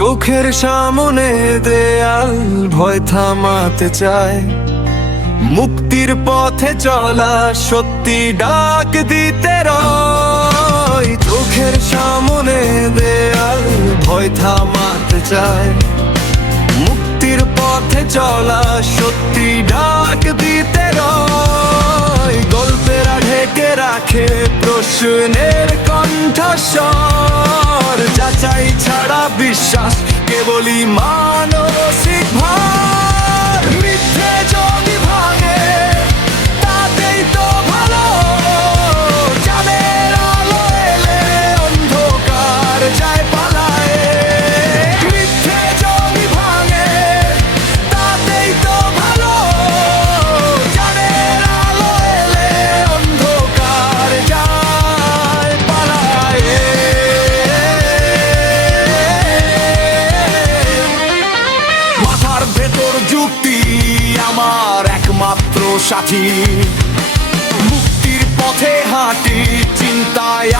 চোখের সামনে দেয়াল ভয় থামাতে চায়, মুক্তির পথে চলা সত্যি ডাক দিতে রয়। চোখের সামনে দেয়াল ভয় থামাতে চায়, মুক্তির পথে চলা সত্যি ডাক দিতে রয়। গল্পেরা ঢেকে রাখে প্রশ্নের কণ্ঠস্বর, যাচাই ছাড়া বিশ্বাস কেবলই মানসিক ভার। মিথ্যে যদি ভাঙে তাতেই তো ভালো, চাঁদের আলো এলে অন্ধকার যায় পালায়। মিথ্যে যদি ভাঙে তাতেই তো ভালো, চাঁদের আলো এলে অন্ধকার যায় পালায়। মাথার ভেতর যুক্তি আমার একমাত্র সাথী, মুক্তির পথে হাঁটি চিন্তায়